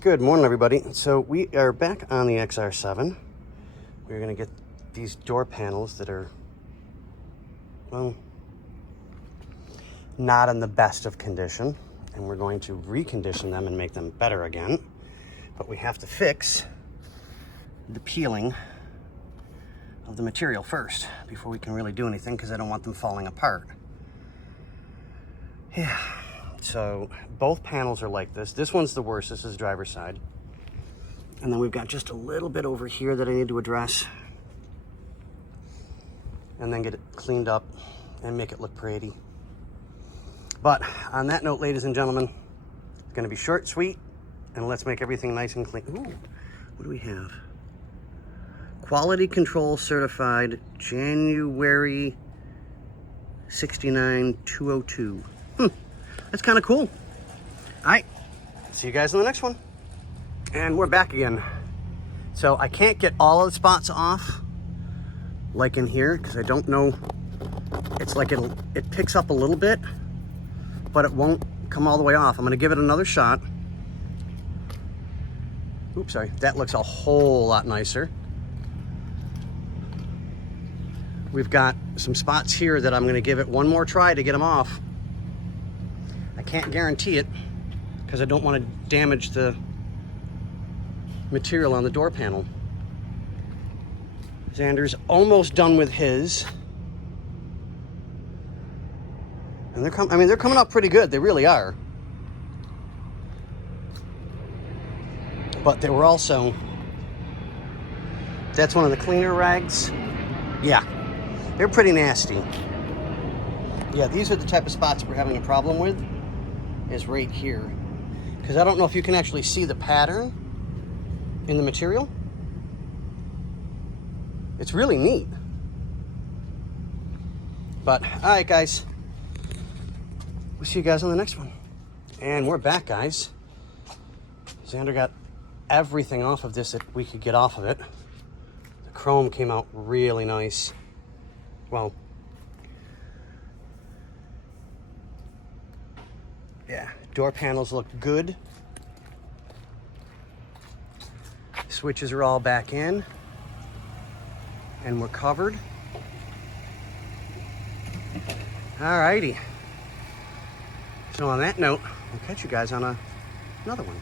Good morning, everybody. So we are back on the XR7. We're going to get these door panels that are, well, not in the best of condition, and we're going to recondition them and make them better again. But we have to fix the peeling of the material first before we can really do anything, because I don't want them falling apart. Yeah. So both panels are like this. This one's the worst. This is driver's side. And then we've got just a little bit over here that I need to address. And then get it cleaned up and make it look pretty. But on that note, ladies and gentlemen, it's going to be short, sweet, and let's make everything nice and clean. Ooh, what do we have? Quality Control Certified, January 69-202. That's kind of cool. All right, see you guys in the next one. And we're back again. So I can't get all of the spots off, like in here, because I don't know. It's like it picks up a little bit, but it won't come all the way off. I'm gonna give it another shot. Oops, sorry. That looks a whole lot nicer. We've got some spots here that I'm gonna give it one more try to get them off. I can't guarantee it because I don't want to damage the material on the door panel. Xander's almost done with his. And they're coming up pretty good. They really are. But they were also, that's one of the cleaner rags. Yeah, they're pretty nasty. Yeah, these are the type of spots we're having a problem with, is right here. Because I don't know if you can actually see the pattern in the material. It's really neat. But, all right, guys. We'll see you guys on the next one. And we're back, guys. Xander got everything off of this that we could get off of it. The chrome came out really nice. Well, yeah, door panels look good. Switches are all back in. And we're covered. Alrighty. So on that note, we'll catch you guys on another one.